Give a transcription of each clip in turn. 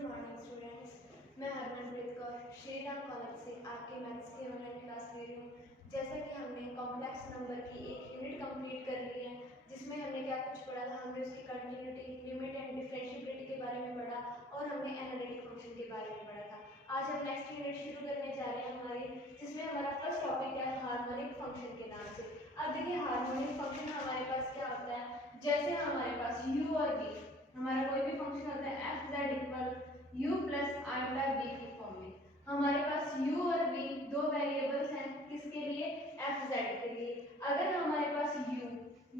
Good morning students. मैं Harmanpreet Kaur Shri Ram college से आपके मैथ्स की ऑनलाइन क्लास ले रही हूँ। जैसा कि हमने कॉम्प्लेक्स नंबर की एक यूनिट कंप्लीट कर ली है, जिसमें हमने क्या कुछ पढ़ा था। हमने उसकी कंटिन्यूटी, लिमिट एंड डिफरेंशिएबिलिटी के बारे में पढ़ा और हमने एनालिटिक फंक्शन के बारे में पढ़ा था। आज हम नेक्स्ट यूनिट शुरू करने जा रहे हैं हमारी, जिसमें हमारा फर्स्ट टॉपिक है हार्मोनिक फंक्शन के नाम से। अब देखिए हार्मोनिक फंक्शन हमारे पास क्या होता है। जैसे हमारे पास u और v, हमारा कोई भी फंक्शन होता है f z equal u plus iota v की फॉर्म में। हमारे पास u और v दो वेरिएबल्स हैं, किसके लिए, एफ जेड के लिए। अगर हमारे पास u,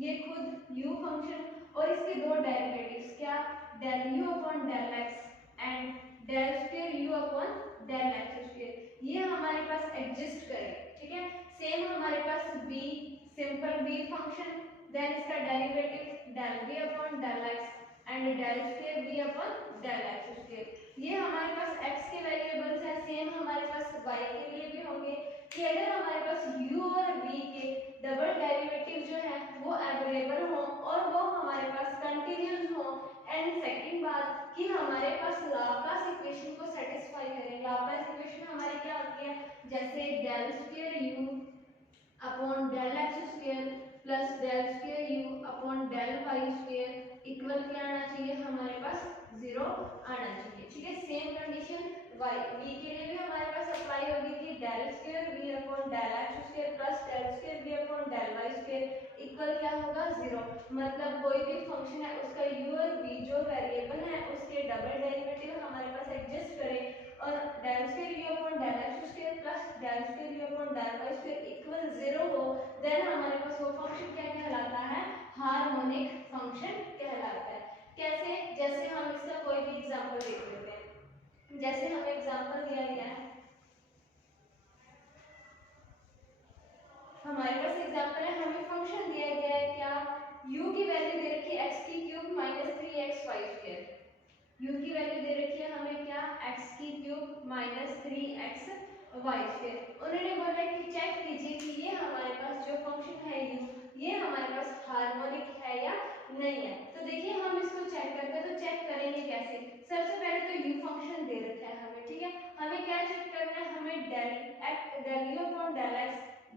ये खुद u फंक्शन और इसके दो डेरिवेटिव्स क्या, del u upon del x and del square u upon del x square, ये हमारे पास एग्जिस्ट करे, ठीक है। सेम हमारे पास v, simple v function, then इसका derivative del v upon del x and del square v upon del x square, ये हमारे पास x के वेरिएबल्स हैं। सेम हमारे पास y के लिए भी होंगे कि अगर हमारे पास u और v के डबल डेरिवेटिव जो है वो अवेलेबल हो और वो हमारे पास कंटीन्यूअस हो, एंड सेकंड बात कि हमारे पास लाप्लास इक्वेशन को सेटिस्फाई करें। लाप्लास इक्वेशन हमारी क्या होती है, जैसे del square u upon del x square plus del square u upon del y square equal क्या आना चाहिए, हमारे पास 0 आना चाहिए, ठीक है। सेम कंडीशन y v के लिए भी हमारे पास अप्लाई होगी कि del square v upon del x square plus del square v upon del y square equal क्या होगा, 0। मतलब कोई भी फंक्शन है उसका u और v जो वेरिएबल है उसके डबल डेरिवेटिव हमारे पास एग्जिस्ट करे और del square u upon del x square plus del square u upon del y square equal 0 हो, देन हमारे पास वो फंक्शन क्या कहलाता है, हार्मोनिक फंक्शन कहलाता है। कैसे, जैसे हम इसका कोई भी एग्जांपल देख लेते हैं। जैसे हमें एग्जांपल दिया गया है, हमारे पास एग्जांपल है, हमें फंक्शन दिया गया है क्या, u की वैल्यू दे रखी है x की cube minus 3xy square. u की वैल्यू दे रखी है हमें क्या, x की क्यूब माइनस 3xy स्क्वायर। उन्होंने बोला कि चेक कीजिए कि ये हमारे पास जो फंक्शन है u, ये हमारे पास हार्मोनिक है या नहीं है। तो देखिए हम इसको चेक करते हैं, तो चेक करेंगे कैसे। सबसे पहले तो u फंक्शन दे रखा है हमें, ठीक है। हमें क्या चेक करना है, हमें del u upon del x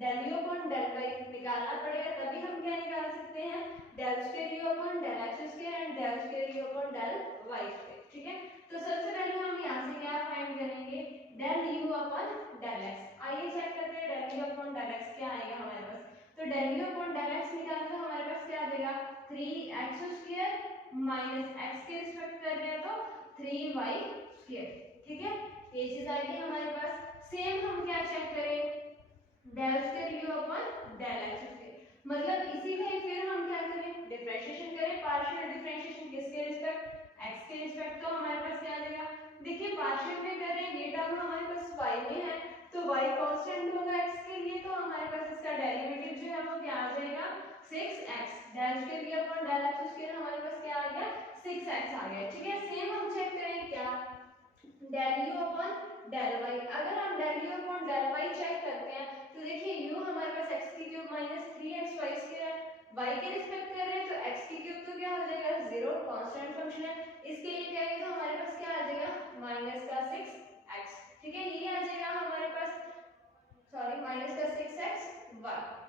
del u upon del y निकालना पड़ेगा, तभी हम क्या निकाल सकते हैं, del square u upon del x square and del square u upon del y square, ठीक है। तो सबसे पहले हम यहाँ से क्या फाइंड करेंगे, del u upon del x। आइए चेक करते हैं del u upon del x क्या आएगा हमारे पास। तो del u upon del x निकाल तो हमारे पास क्या आ जाएगा, 3x स्क्वायर माइनस x के रिस्पेक्ट कर रहे हैं तो 3y स्क्वायर, ठीक है। ये चीज आएगी हमारे पास। सेम हम क्या चेक करें, del square u upon del x square, मतलब इसी में फिर हम क्या करें, डिफरेंशिएशन करें। पार्शियल डिफरेंशिएशन किसके रिस्पेक्ट, x के रिस्पेक्ट, तो हमारे पास क्या आ जाएगा, देखिए पार्शियल में कर रहे हैं, ये टर्म हमारे पास y में है तो y कांस्टेंट होगा x के लिए, तो हमारे पास इसका डेरिवेटिव जो है वो क्या आ जाएगा, 6x। Del square u upon del x square हमारे पास क्या आ गया, 6x आ गया, ठीक है। सेम हम चेक करें क्या, del u upon del y। अगर हम del u upon del y check करते हैं तो देखिए u हमारे पास x की cube minus 3xy square, y के रिस्पेक्ट कर रहे हैं तो x की क्यूब तो क्या हो जाएगा, 0, कांस्टेंट फंक्शन है। इसके लिए क्या है, तो हमारे पास क्या आ जाएगा, माइनस का 6x, ठीक है। ये आ जाएगा हमारे पास, सॉरी माइनस का 6xy,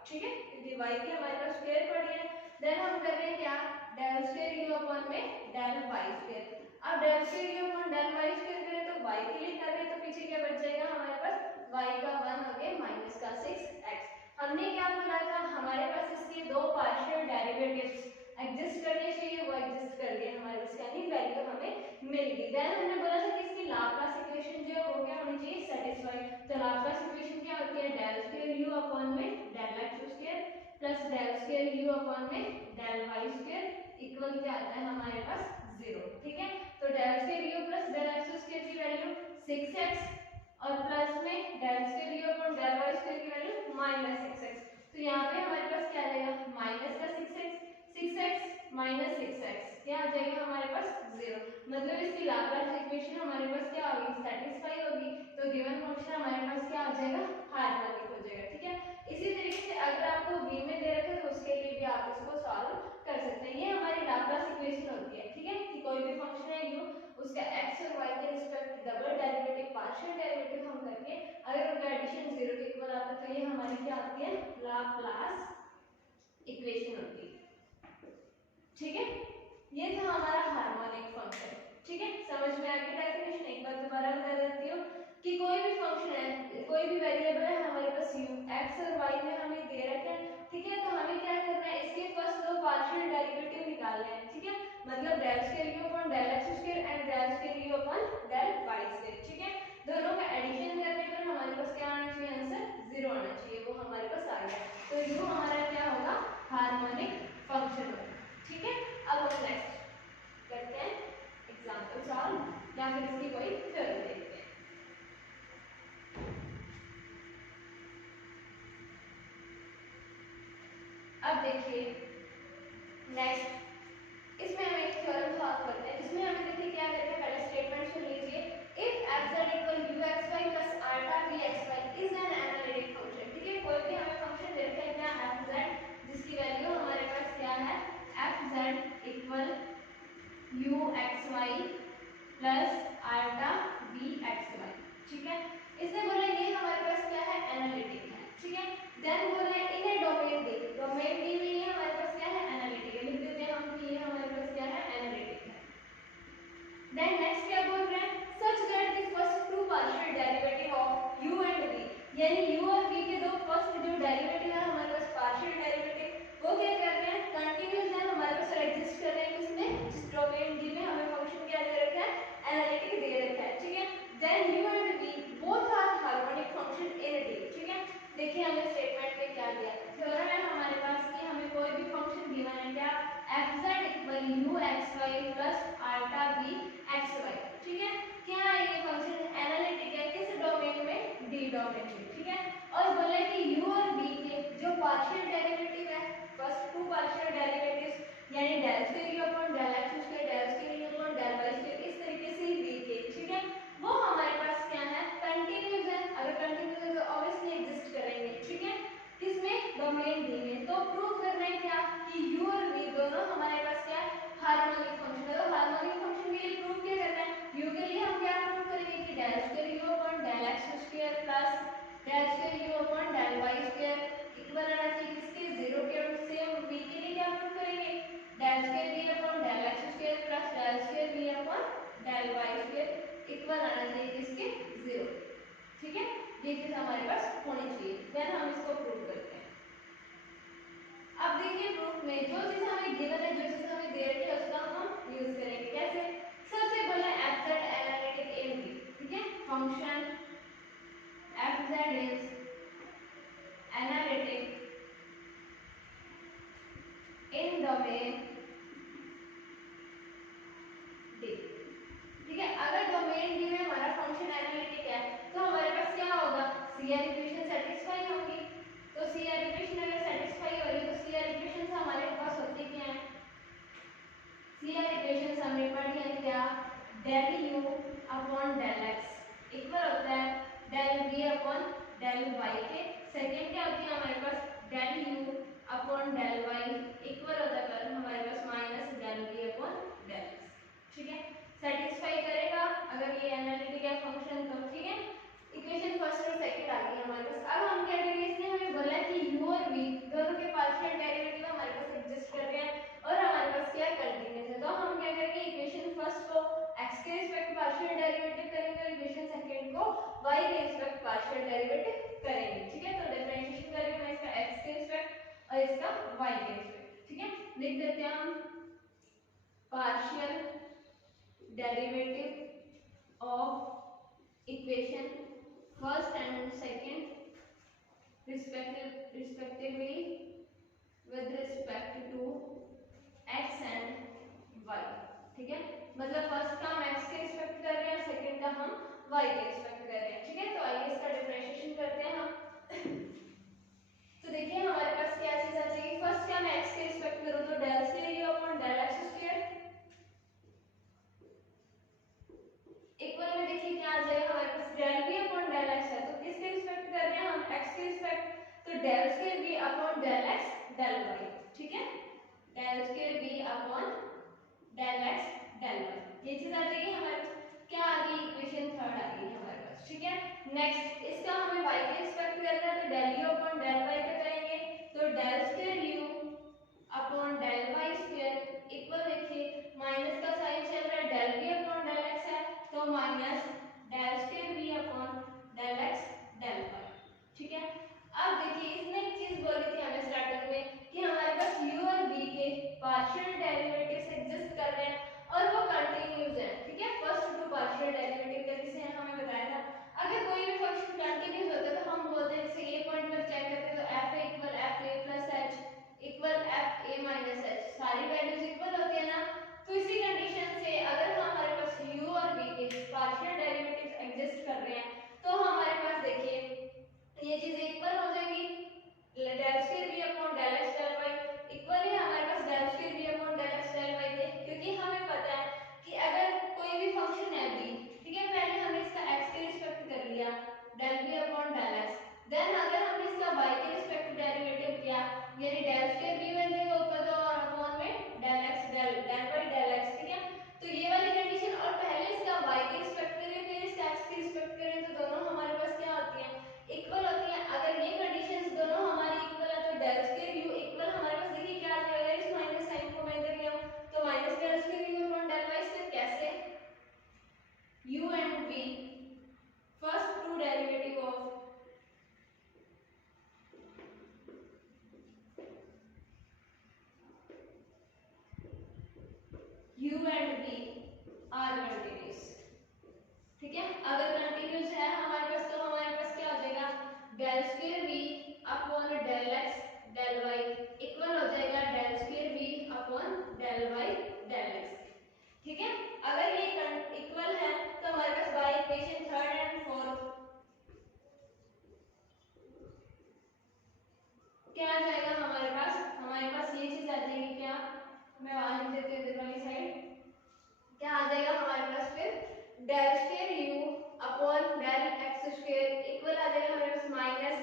ठीक है, क्योंकि y की हमारे पास स्क्वायर पड़ी है। देन हम कर रहे हैं क्या, डेल स्क्वायर u अपॉन में डेल y स्क्वायर। अब del square u upon del y square करें तो y के लिए कर रहे हैं तो पीछे क्या बच जाएगा हमारे पास, y का 1 हो गया माइनस का 6x। हमने क्या बोला था, हमारे पास इसके दो पार्शियल डेरिवेटिव्स एग्जिस्ट करने चाहिए, वो एग्जिस्ट कर गए हमारे पास, यानी वैल्यू हमें मिल गई। देन हमने बोला था कि इसकी लाप्लास इक्वेशन जो है वो क्या होनी चाहिए, सेटिस्फाई। तो लाप्लास इक्वेशन क्या होती है, डेल स्क्वायर u अपॉन में del x square plus del square u upon में डेल y स्क्वायर इक्वल क्या आता है हमारे पास, 0, ठीक है। तो del square u plus del x square की वैल्यू 6x और प्लस में del square u upon del y square की वैल्यू माइनस 6x। तो यहाँ पे हमारे पास क्या आ जाएगा, माइनस का 6x माइनस 6x क्या आ जाएगा हमारे पास, 0। मतलब इसकी लाप्लास इक्वेशन हमारे पास क्या होगी, सेटिस्फाई होगी। तो गिवन फंक्शन हमारे पास क्या आ जाएगा, हार्मोनिक हो जाएगा, ठीक है। इसी तरीके से अगर आपको v में दे रखे तो उसके लिए भी आप इसको सॉल्व कर सकते हैं। ये हमारी लाप्लास इक्वेशन होती है, ठीक है, कि कोई भी फंक्शन है u, उसका x और y के इक्वेशन 0 के इक्वल आता है, तो ये हमारी क्या होती है, लाप्लास इक्वेशन होती है। ठीक है, ये था हमारा हार्मोनिक फंक्शन। ठीक है, समझ में आ गई डेफिनेशन? एक बार दोबारा बता देती हूँ कि कोई भी फंक्शन है, कोई भी वेरिएबल है हमारे पास u, x और y में हमें दे रखे हैं। ठीक है, तो हमें क्या करना है, इसके फर्स्ट दो पार्शियल डेरिवेटिव निकालने हैं। ठीक है, मतलब del square u upon del x square and del square u upon del y square. ठीक है, दोनों का एडिशन करने पर हमारे पास क्या आना चाहिए, आंसर 0 आना चाहिए, वो हमारे पास आ गया। तो u हमारा क्या होगा, हार्मोनिक फंक्शन होगा। ठीक है, अब हम नेक्स्ट करते हैं एग्जांपल सॉल्व या फिर इसकी कोई थ्योरम देखते हैं। अब देखिए नेक्स्ट इसमें हम एक थ्योरम सॉल्व करते हैं, जिसमें हमें देखिए क्या करना है, पहले स्टेटमेंट सुन लीजिए। If fz equal uxy plus alpha vxy is an analytic function. ठीक है, कोई भी हमें फंक्शन दे रखा है क्या, fz, जिसकी वैल्यू हमारे पास क्या है, fz equal uxy plus alpha vxy। ठीक है, इसने बोला ये हमारे पास क्या है, एनालिटिक है। ठीक है, देन बोला इन ए डोमेन डी, डोमेन डी में ये हमारे पास क्या है, एनालिटिक है। लिख देते हैं हम कि ये हमारे पास क्या है, एनालिटिक है। देन नेक्स्ट क्या बोल रहे हैं, such that the first two partial derivative of u and v, यानी u और v के दो फर्स्ट जो डेरिवेटिव है हमारे पास पार्शियल डेरिवेटिव, वो क्या कर रहे हैं, कंटीन्यूअस है हमारे पास, एग्जिस्ट कर रहे हैं किसमें, जिस डोमेन डी में हमें फंक्शन क्या दे रखा है, एनालिटिक दे रखा है। ठीक है, then u and v both are harmonic function in d। ठीक है, देखिए हमें स्टेटमेंट में क्या दिया, थ्योरम है हमारे पास कि हमें कोई भी फंक्शन गिवन है क्या, fz equal uxy plus alpha vxy। ठीक है, क्या है ये फंक्शन, एनालिटिक है, किस डोमेन में, d डोमेन में। ठीक है, और बोले कि u और v के जो पार्शियल डेरिवेटिव है, फर्स्ट टू पार्शियल डेरिवेटिव्स यानी del square u upon del x square, del square u upon del y square, इस तरीके से v के, ठीक है, वो हमारे पास क्या है, कंटीन्यूअस है। अगर कंटीन्यूअस है तो ऑब्वियसली एग्जिस्ट करेंगे। ठीक है, किसमें, डोमेन डी में। तो प्रूव करना है क्या कि u और v दोनों हमारे पास क्या है, हार्मोनिक फंक्शन है। तो हार्मोनिक फंक्शन के लिए प्रूव क्या करना है, u के लिए हम क्या प्रूव करेंगे कि del square u upon del x square plus del square u upon del y square equal आना चाहिए किसके, 0 के। और सेम v के लिए क्या प्रूव करेंगे, del square v upon del x square plus del square v upon del y square equal आना चाहिए किसके, 0। ठीक है, ये चीज हमारे पास होनी चाहिए, देन हम इसको प्रूव करते हैं। अब देखिए प्रूफ में जो चीज हमें गिवन है, जो चीज हमें दे रखी है, उसका हम यूज करेंगे। कैसे, सबसे पहले fz एनालिटिक इन d। ठीक है, function fz is analytic in domain d। ठीक है, अगर डोमेन d में हमारा फंक्शन एनालिटिक है तो हमारे पास क्या होगा, CR इक्वेशन सेटिस्फाई होगी। तो CR इक्वेशन अगर सेटिस्फाई हो रही है तो CR इक्वेशन हमारे पास होती क्या है, CR इक्वेशन हमने पढ़ी है क्या, del u upon del x equal होता है del v upon del y के। सेकंड क्या होती है हमारे पास, del u upon del y equal होता है हमारे पास minus del v upon del x। ठीक है, सेटिस्फाई करेगा अगर ये एनालिटिक है फंक्शन तो। ठीक है, इक्वेशन फर्स्ट और सेकंड आ गई हमारे पास। अब हम क्या करेंगे, इसने हमें बोला कि u और v दोनों के पार्शियल डेरिवेटिव हमारे पास एग्जिस्ट कर रहे हैं और हमारे पास क्या कंटीन्यूअस है। तो हम क्या करेंगे, इक्वेशन फर्स्ट को x के रिस्पेक्ट पार्शियल डेरिवेटिव करेंगे और इक्वेशन सेकंड को y के रिस्पेक्ट पार्शियल डेरिवेटिव करेंगे। ठीक है, तो डिफरेंशिएशन करेंगे मैं इसका x के रिस्पेक्ट और इसका y के रिस्पेक्ट। ठीक है, लिख देते हैं हम partial derivative of equation first and second respectively with respect to x and y। ठीक है, मतलब फर्स्ट का हम x के रिस्पेक्ट कर रहे हैं और सेकंड का हम y के रिस्पेक्ट कर रहे हैं। ठीक है, तो आइए इसका डिफरेंशिएशन करते हैं हम। तो देखिए हमारे पास क्या चीज आ जाएगी, फर्स्ट का मैं x के रिस्पेक्ट करूं तो del square u upon del x square equal में देखिए क्या आ जाएगा हमारे पास, del v upon del x है तो किसके रिस्पेक्ट कर रहे हैं हम, x के रिस्पेक्ट, तो del square v upon del x del y। ठीक है, del square v upon del x del y, ये चीज आ जाएगी हमारे पास। क्या आ गई, इक्वेशन थर्ड आ गई हमारे पास। ठीक है, नेक्स्ट इसका हमें y के del square u upon del x square equal आ जाएगा हमारे पास minus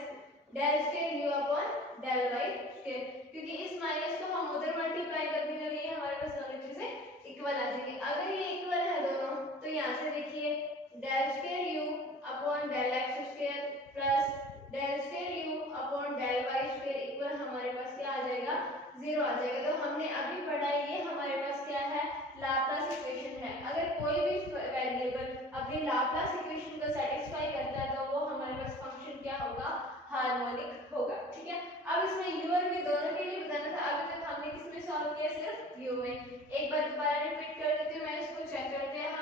del square u upon del y square, क्योंकि इस माइनस को हम उधर मल्टीप्लाई कर देंगे और ये हमारे पास दोनों चीजें इक्वल आ जाएंगी। अगर ये इक्वल है दोनों तो यहाँ से देखिए del square u upon del x square plus del square u upon del y square equal हमारे पास क्या आ जाएगा, 0 आ जाएगा। तो हमने अभी पढ़ा है ये हमारे पास क्या है, लाप्लास इक्वेशन है। अगर कोई भी वेरिएबल अपनी लाप्लास इक्वेशन को सेटिस्फाई करता है तो वो हमारे पास फंक्शन क्या होगा, हार्मोनिक होगा। ठीक है, अब इसमें यू और वी दोनों के लिए बताना था। अभी तक हमने किसमें सॉल्व किया, सिर्फ यू में। एक बार दोबारा रिपीट कर देती हूँ मैं, इसको चेक करते हैं।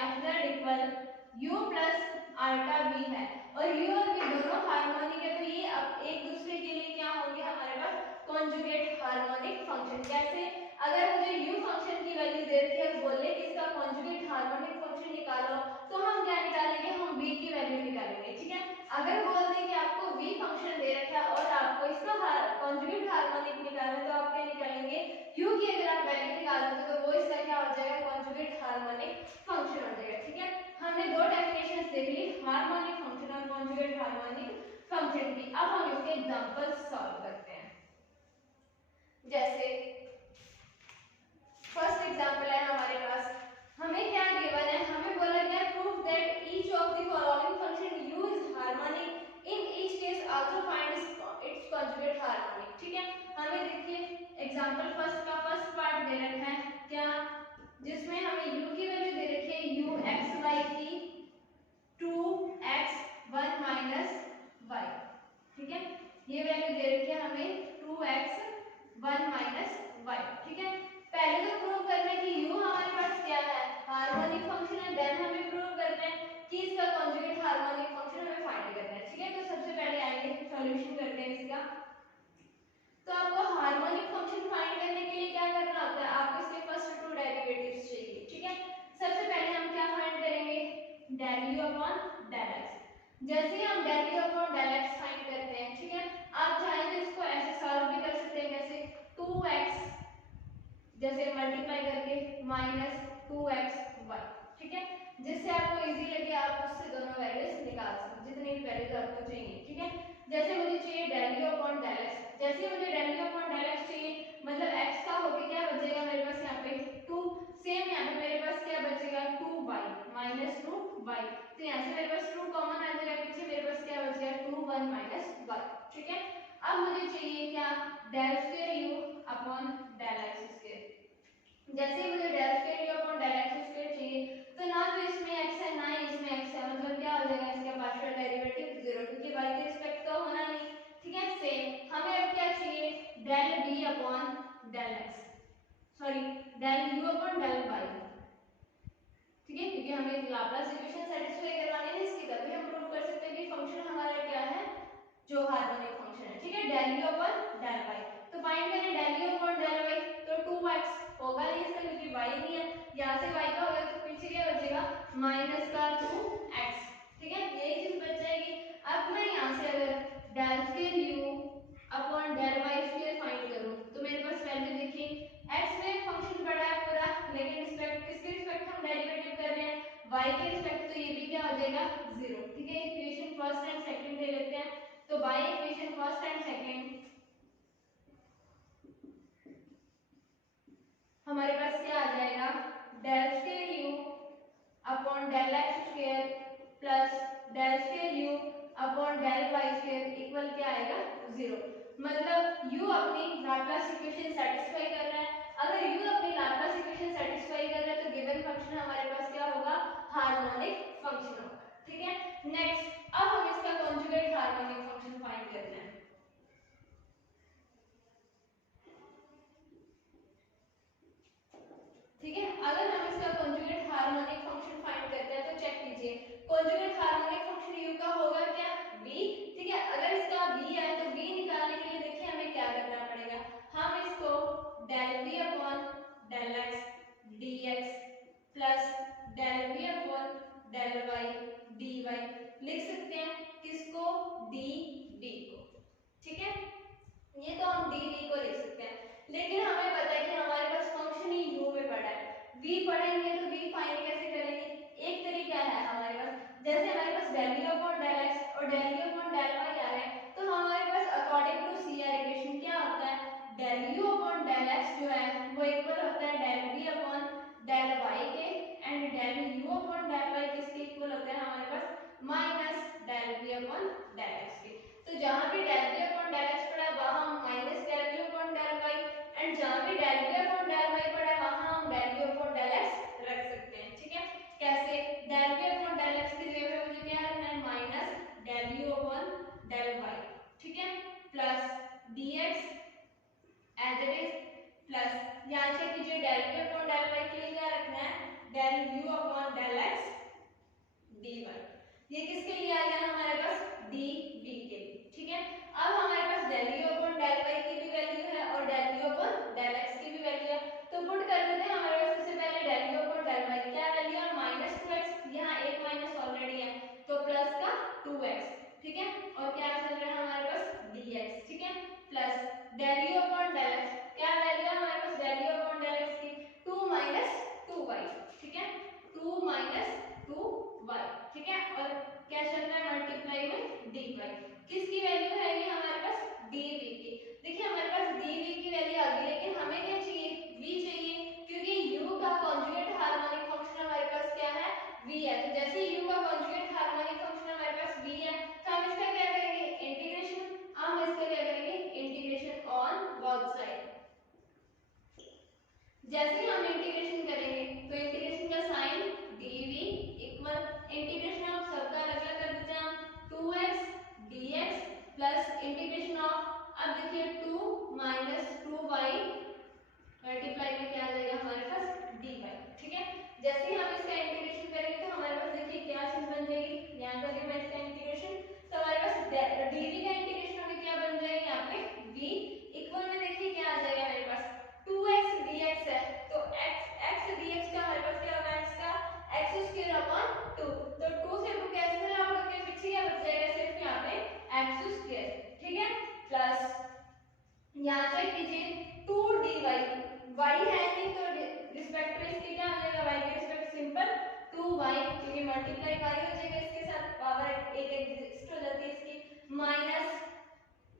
F z equal u plus ultra v है और u और v दोनों हार्मोनिक है, तो ये अब एक दूसरे के लिए क्या होंगे हमारे पास कॉन्जुगेट हार्मोनिक फंक्शन। कैसे, अगर मुझे u फंक्शन की वैल्यू दे रखी है, बोले कि इसका कॉन्जुगेट हार्मोनिक फंक्शन निकालो, तो हम क्या निकालेंगे, हम v की वैल्यू निकालेंगे। ठीक है, अगर बोल दें कि आपको v फंक्शन दे रखा है और आपको इसका कॉन्जुगेट हार्मोनिक निकालना है, तो आप क्या निकालेंगे, u की अगर आप वैल्यू निकालोगे तो वो इसका क्या हो जाएगा, कॉन्जुगेट हार्मोनिक फंक्शन हो जाएगा। ठीक है, हमने दो डेफिनेशंस देख ली, हार्मोनिक फंक्शन और कॉन्जुगेट हार्मोनिक फंक्शन की। अब हम इसके एग्जांपल्स सॉल्व करते हैं। जैसे फर्स्ट एग्जांपल है हमारे पास, हमें क्या गिवन है, हमें बोला गया prove that each of the following function u is harmonic in each case also find its conjugate harmonic. ठीक है, हमें देखिए एग्जांपल फर्स्ट का फर्स्ट पार्ट दे रखा है क्या, जिसमें हमें u की वैल्यू दे रखी है u x y की 2x 1 माइनस y। ठीक है, ये वैल्यू दे रखी है हमें 2x 1 माइनस y। ठीक है, पहले तो प्रूव करना है कि u हमारे पास क्या है, हार्मोनिक फंक्शन है, देन हमें प्रूव करना है कि इसका कॉन्जुगेट हार्मोनिक फंक्शन हमें फाइंड करना है। ठीक है, तो सबसे पहले आएंगे सॉल्यूशन करते हैं इसका। तो आपको हार्मोनिक फंक्शन फाइंड करने के लिए क्या करना होता है, आपको इसके फर्स्ट टू डेरिवेटिव्स चाहिए। ठीक है, सबसे पहले हम क्या फाइंड करेंगे, del u upon del x। जैसे ही हम del u upon del x find करते हैं, ठीक है, आप चाहें तो इसको ऐसे सॉल्व भी कर सकते हैं, कैसे 2x जैसे मल्टीप्लाई करके माइनस 2xy। ठीक है, जिससे आपको इजी लगे आप उससे दोनों वैल्यूज निकाल सकते, जितनी भी वैल्यूज आपको चाहिए। ठीक है, जैसे मुझे चाहिए del u upon del x, जैसे मुझे del u upon del x चाहिए, मतलब x का होके क्या बचेगा मेरे पास यहाँ पे 2, सेम यहाँ पे मेरे पास क्या बचेगा 2y माइनस 2y, तो यहाँ से मेरे पास 2 कॉमन आ जाएगा, पीछे मेरे पास क्या बचेगा 2 1 माइनस y। ठीक है, अब मुझे चाहिए क्या, del square u upon del x square. जैसे ही मुझे del square u upon del x square चाहिए, तो ना तो इसमें x है ना ही इसमें x है, मतलब क्या हो जाएगा इसका पार्शियल डेरिवेटिव 0, क्योंकि y के रिस्पेक्ट तो होना नहीं। ठीक है, सेम हमें अब क्या चाहिए, del v upon del x, sorry del u upon del y। ठीक है, क्योंकि हमें लाप्लास इक्वेशन सेटिस्फाई करवानी है इसकी, तभी हम प्रूव कर सकते हैं कि फंक्शन हमारा क्या है, जो हार्मोनिक फंक्शन है। ठीक है, del u upon del y, तो फाइंड करें del u upon del y, तो 2x होगा नहीं इसका क्योंकि y नहीं है, यहां से y का होगा तो पीछे क्या बचेगा माइनस का 2x। ठीक है, यही चीज बच जाएगी। अब मैं यहां से अगर del square u upon del y square find करूं, तो मेरे पास वैल्यू देखिए x में फंक्शन बड़ा है पूरा, लेकिन रिस्पेक्ट किसके रिस्पेक्ट हम डेरिवेटिव कर रहे हैं, y के रिस्पेक्ट, तो ये भी क्या हो जाएगा 0। ठीक है, इक्वेशन फर्स्ट एंड सेकंड ले लेते हैं, तो by equation first and second हमारे पास क्या आ जाएगा, del square u upon del x square plus del square u upon del y square equal क्या आएगा 0। मतलब u अपनी लाप्लास इक्वेशन सेटिस्फाई कर रहा है। अगर u अपनी लाप्लास इक्वेशन सेटिस्फाई कर रहा है तो गिवन फंक्शन हमारे पास क्या होगा, हार्मोनिक फंक्शन होगा। ठीक है, नेक्स्ट अब हम इसका कॉन्जुगेट हार्मोनिक फंक्शन फाइंड करते हैं। ठीक है, अगर हम इसका कॉन्जुगेट हार्मोनिक फंक्शन फाइंड करते हैं तो चेक कीजिए, कॉन्जुगेट हार्मोनिक फंक्शन u का होगा क्या, v। ठीक है, अगर इसका v है तो v निकालने के लिए देखिए हमें क्या करना पड़ेगा, हम इसको del v upon del x dx plus del v upon del y dy लिख सकते हैं, किसको, dv को। ठीक है, ये तो हम dv को लिख सकते हैं, लेकिन हमें पता है कि हमारे पास फंक्शन ही u में पड़ा है, v पढ़ेंगे तो v फाइंड कैसे करेंगे, एक तरीका है हमारे पास, जैसे हमारे पास del u upon del x और del u upon del y आ रहा है, तो हमारे पास अकॉर्डिंग टू CR इक्वेशन क्या होता है, del u upon del x जो है वो इक्वल होता है del v upon del y के, and del u upon del y किसके इक्वल होता है हमारे पास minus del v upon del x के। तो जहां भी del v upon del x पड़ा है वहां हम minus del v upon del y, and जहां भी del v upon del y पड़ा है वहां हम del u upon del x जैसे ही हम इसका इंटीग्रेशन करेंगे तो हमारे पास देखिए क्या चीज बन जाएगी, यहाँ कर रही मैं इसका इंटीग्रेशन, तो हमारे पास dv का इंटीग्रेशन हमें क्या बन जाएगा यहाँ पे v इक्वल में देखिए क्या आ जाएगा मेरे पास 2x dx है, तो x dx का हमारे पास क्या होगा, x का x स्क्वायर अपॉन 2, तो 2 से 2 कैंसिल आउट होकर पीछे क्या बच जाएगा, सिर्फ यहाँ पे x स्क्वायर, ठीक है, प्लस यहाँ चेक कीजिए 2 dy, y है नहीं तो रिस्पेक्ट में इसके क्या हो जाएगा, y के रिस्पेक्ट सिंपल 2y, क्योंकि मल्टीप्लाई y हो जाएगा इसके साथ, पावर एक एग्जिस्ट हो जाती है इसकी, minus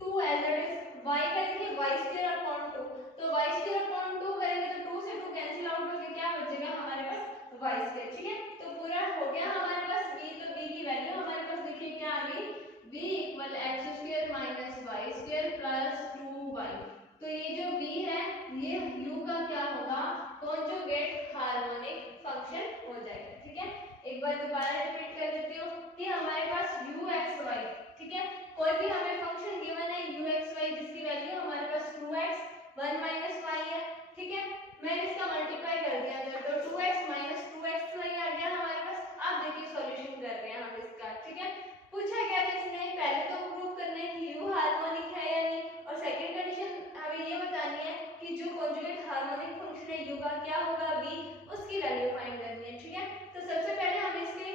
2 as it is y का देखिए y स्क्वायर अपॉन 2, तो y स्क्वायर अपॉन 2 करेंगे तो 2 से 2 कैंसिल आउट होकर क्या बचेगा हमारे पास y स्क्वायर, ठीक है, तो पूरा हो गया हमारे पास v, तो v की वैल्यू हमारे पास देखिए क्या आ गई, v equal x square minus y square plus 2y, तो ये जो v है ये u का क्या होगा, कॉन्जुगेट हार्मोनिक फंक्शन हो जाएगा, ठीक है। एक बार दोबारा रिपीट कर देती हूँ कि हमारे पास uxy, ठीक है, कोई भी हमें फंक्शन गिवन है uxy जिसकी वैल्यू हमारे पास 2x 1 y है, ठीक है, मैंने इसका मल्टीप्लाई कर दिया अंदर, तो 2x 2xy आ गया हमारे पास। अब देखिए सॉल्यूशन कर रहे हैं हम इसका, ठीक है, पूछा क्या था इसने, पहले तो प्रूव करना है कि u हार्मोनिक है या नहीं, और सेकंड कंडीशन हमें ये बतानी है कि जो कॉन्जुगेट हार्मोनिक फंक्शन है u का क्या होगा v, उसकी वैल्यू फाइंड करनी है, ठीक है। तो सबसे पहले हम इसके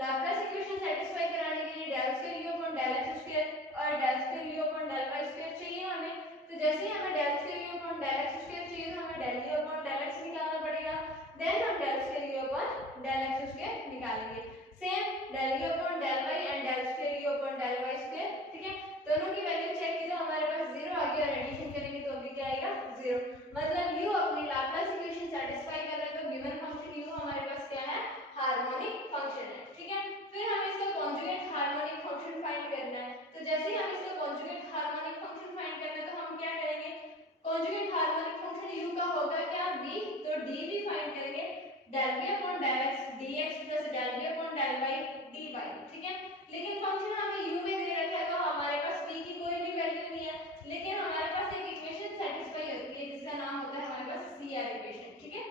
लाप्लास इक्वेशन सेटिस्फाई कराने के लिए del square u upon del x square और del square u upon del y square चाहिए हमें, तो जैसे ही हमें del square u upon del x square चाहिए तो हमें del u upon del x निकालना पड़ेगा, देन हम del square u upon del x square निकालेंगे, same del u upon del y and del square u upon del y square, ठीक है, दोनों की वैल्यू चेक की तो हमारे पास 0 आ गया, और एडिशन करेंगे तो अभी क्या आएगा 0, मतलब u अपनी लाप्लास इक्वेशन सेटिस्फाई कर रहा है, तो गिवन फंक्शन u हमारे पास क्या है, हार्मोनिक फंक्शन है, ठीक है। फिर हमें इसका कॉन्जुगेट हार्मोनिक फंक्शन फाइंड करना है, तो जैसे ही हम इसका कॉन्जुगेट हार्मोनिक फंक्शन फाइंड करना है तो हम क्या करेंगे, कॉन्जुगेट हार्मोनिक फंक्शन u का होगा क्या v, तो dv फाइंड करेंगे, del v upon del x dx plus del v upon del y dy, ठीक है, लेकिन फंक्शन हमें u में दे रखा है तो हमारे पास v की कोई भी वैल्यू नहीं है, लेकिन हमारे पास एक इक्वेशन सेटिस्फाई होती है जिसका नाम होता है हमारे पास CR इक्वेशन, ठीक है।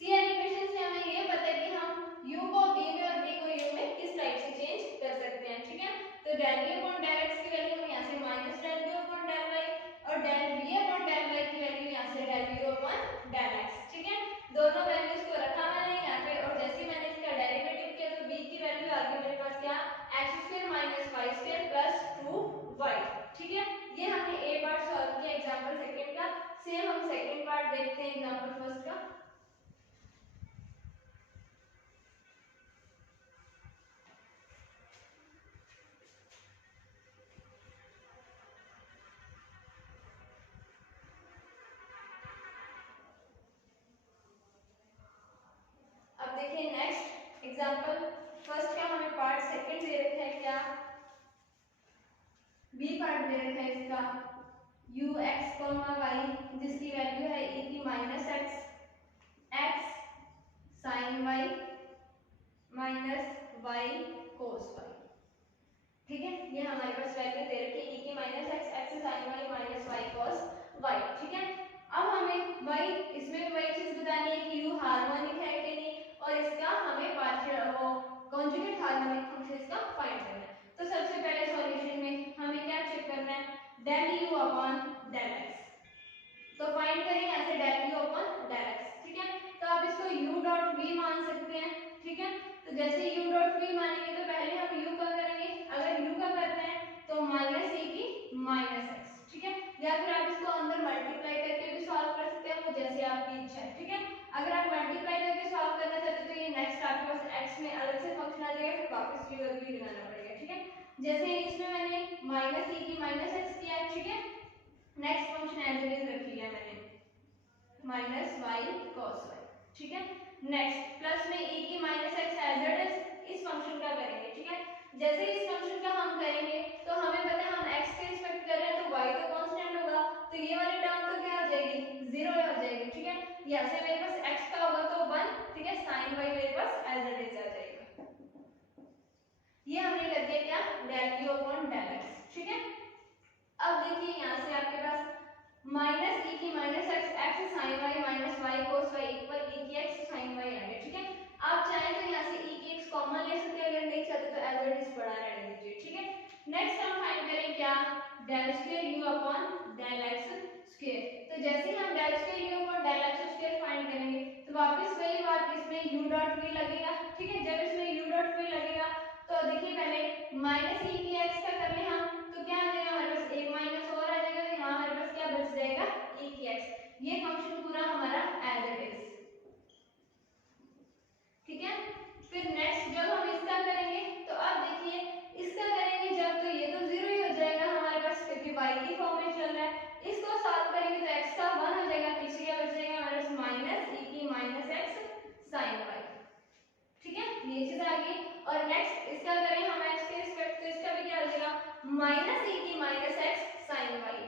CR इक्वेशन से हमें ये पता है कि हम u को v में और v को u में किस टाइप से चेंज कर सकते हैं, ठीक है, तो del v upon del x की वैल्यू हम यहां से minus del v upon del y और del v upon del y की वैल्यू यहां से del v upon del x, ठीक है, दोनों वैल्यूज को रखा मैंने यहाँ पे, और जैसे ही मैंने इसका डेरिवेटिव किया तो v की वैल्यू आ गई मेरे पास क्या, x square minus y square plus 2y, ठीक है, ये हमने ए पार्ट सॉल्व किया एग्जांपल सेकंड का, सेम हम सेकंड पार्ट देखते हैं एग्जांपल फर्स्ट का। अब देखिए नेक्स्ट एग्जांपल फर्स्ट का हमें पार्ट सेकंड दे रखा है, क्या बी पार्ट दे रखा है इसका ux, y जिसकी वैल्यू है e की minus x sin y minus y cos y, ठीक है, ये हमारे पास वैल्यू दे रखी है e की minus x sin y minus y cos y, ठीक है। अब हमें y इसमें वही चीज बतानी है कि u हार्मोनिक है कि नहीं, और इसका हमें पार्शियल वो कॉन्जुगेट हार्मोनिक फंक्शन इसका फाइंड करना है, तो सबसे पहले सॉल्यूशन में हमें क्या चेक करना है, del u upon del x, तो फाइंड करेंगे यहाँ से del u upon del x, ठीक है, तो आप इसको u डॉट v मान सकते हैं, ठीक है, तो जैसे u डॉट v मानेंगे तो पहले हम u का करेंगे, अगर u का करते हैं तो माइनस e की माइनस x, ठीक है, या फिर आप इसको अंदर मल्टीप्लाई करके भी सॉल्व कर सकते हैं, वो जैसे आपकी इच्छा है, ठीक है। अगर आप मल्टीप्लाई करके सॉल्व करना चाहते हैं तो ये नेक्स्ट आपके पास x में अलग से फंक्शन आ जाएगा, फिर वापस v और v लगाना पड़ेगा, ठीक है, जैसे इसमें मैंने माइनस e की माइनस x किया है, ठीक है, next function as it is रख लिया मैंने माइनस y cos y, ठीक है, नेक्स्ट प्लस में e की minus x as it is इस फंक्शन का करेंगे, ठीक है, जैसे इस फंक्शन का हम करेंगे तो हमें पता है हम x के रिस्पेक्ट कर रहे हैं तो y तो कांस्टेंट होगा, तो ये वाली टर्म तो क्या हो जाएगी 0 हो जाएगी, ठीक है, यहाँ से मेरे पास x का होगा तो 1, ठीक है, sin y मेरे पास एज इट इज आ जाएगा, ये हमने कर दिया क्या del u upon del x, ठीक है। अब देखिए यहाँ से आपके पास माइनस e की minus x sin y minus y cos y equal e की x sin y तो वापस वही बात, इसमें u डॉट v लगेगा, ठीक है। जब इसमें u डॉट v लगेगा तो देखिए पहले माइनस e की x का कर ले हम, तो क्या आ जाएगा हमारे पास एक माइनस और आ जाएगा, तो यहाँ हमारे पास क्या बच जाएगा e की x। ये फंक्शन पूरा हमारा एज इट इज, ठीक है। फिर नेक्स्ट जब हम इसका करेंगे तो अब देखिए इसका करेंगे जब, तो ये तो जीरो ही हो जाएगा हमारे पास क्योंकि y की फॉर्म में चल रहा है। इसको सॉल्व करेंगे तो x का 1 हो जाएगा, पीछे क्या बच जाएगा हमारे पास माइनस e की माइनस x sin y, ठीक है। ये चीज आ गई। और नेक्स्ट इसका करें हम x के रिस्पेक्ट, तो इसका भी क्या हो जाएगा माइनस e की माइनस x sin y,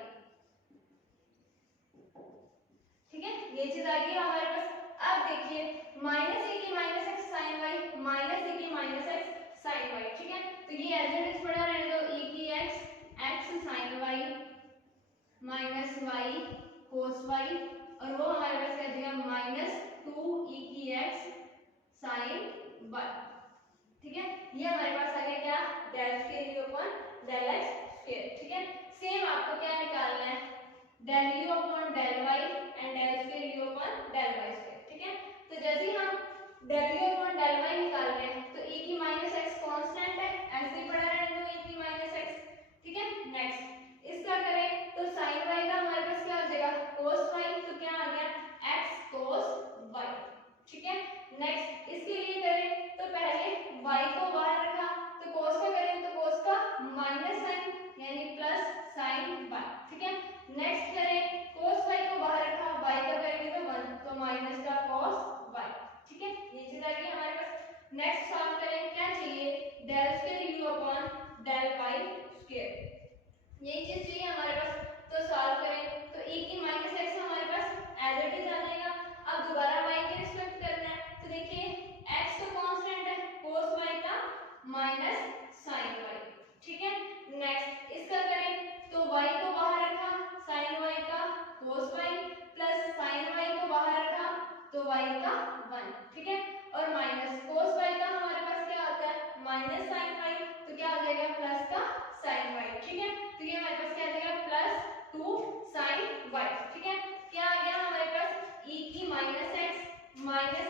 ठीक है। ये चीज आ गई हमारे पास। अब देखिए माइनस e की minus x sin y minus e की माइनस x sin y, ठीक है। तो ये एज इट इज पड़ा रहने दो, e की x x sin y minus y cos y, और वो हमारे पास क्या देगा माइनस 2 e की x sin y, ठीक है। ये हमारे पास आ गया क्या del square u upon del x square, ठीक है। सेम आपको क्या निकालना है del u upon del y and del square u upon del y square, ठीक है। तो जैसे ही हम del u upon del y निकाल रहे हैं तो e की माइनस x कांस्टेंट है, ऐसे ही पड़ा रहने दो e की माइनस x, ठीक है। नेक्स्ट इसका करें तो sin y का हमारे पास क्या हो जाएगा cos y, तो क्या आ गया x cos y, ठीक है। नेक्स्ट इसके लिए करें तो पहले y को बाहर रखा, तो cos का करें तो cos का माइनस साइन यानी प्लस sin y, ठीक है। नेक्स्ट करें cos y को बाहर रखा, y का करेंगे तो 1, तो माइनस का cos y, ठीक है। ये चीज आ गई हमारे पास। नेक्स्ट सॉल्व करें, क्या चाहिए del square u upon del y square, यही चीज चाहिए हमारे पास। तो सॉल्व करें तो e की माइनस x हमारे पास एज इट इज आ जाएगा। अब दोबारा y के रिस्पेक्ट करना है, तो देखिए x तो कांस्टेंट है, cos y का माइनस sin y, ठीक है। नेक्स्ट इसका करें तो y को बाहर रखा, sin y का cos y plus sin y को बाहर रखा तो y का 1, ठीक है। और माइनस cos y का हमारे पास क्या होता है माइनस sin y, तो क्या आ जाएगा प्लस का sin y, ठीक है। तो ये हमारे पास क्या आ जाएगा प्लस 2 sin y, ठीक है। क्या आ गया हमारे पास e की माइनस x माइनस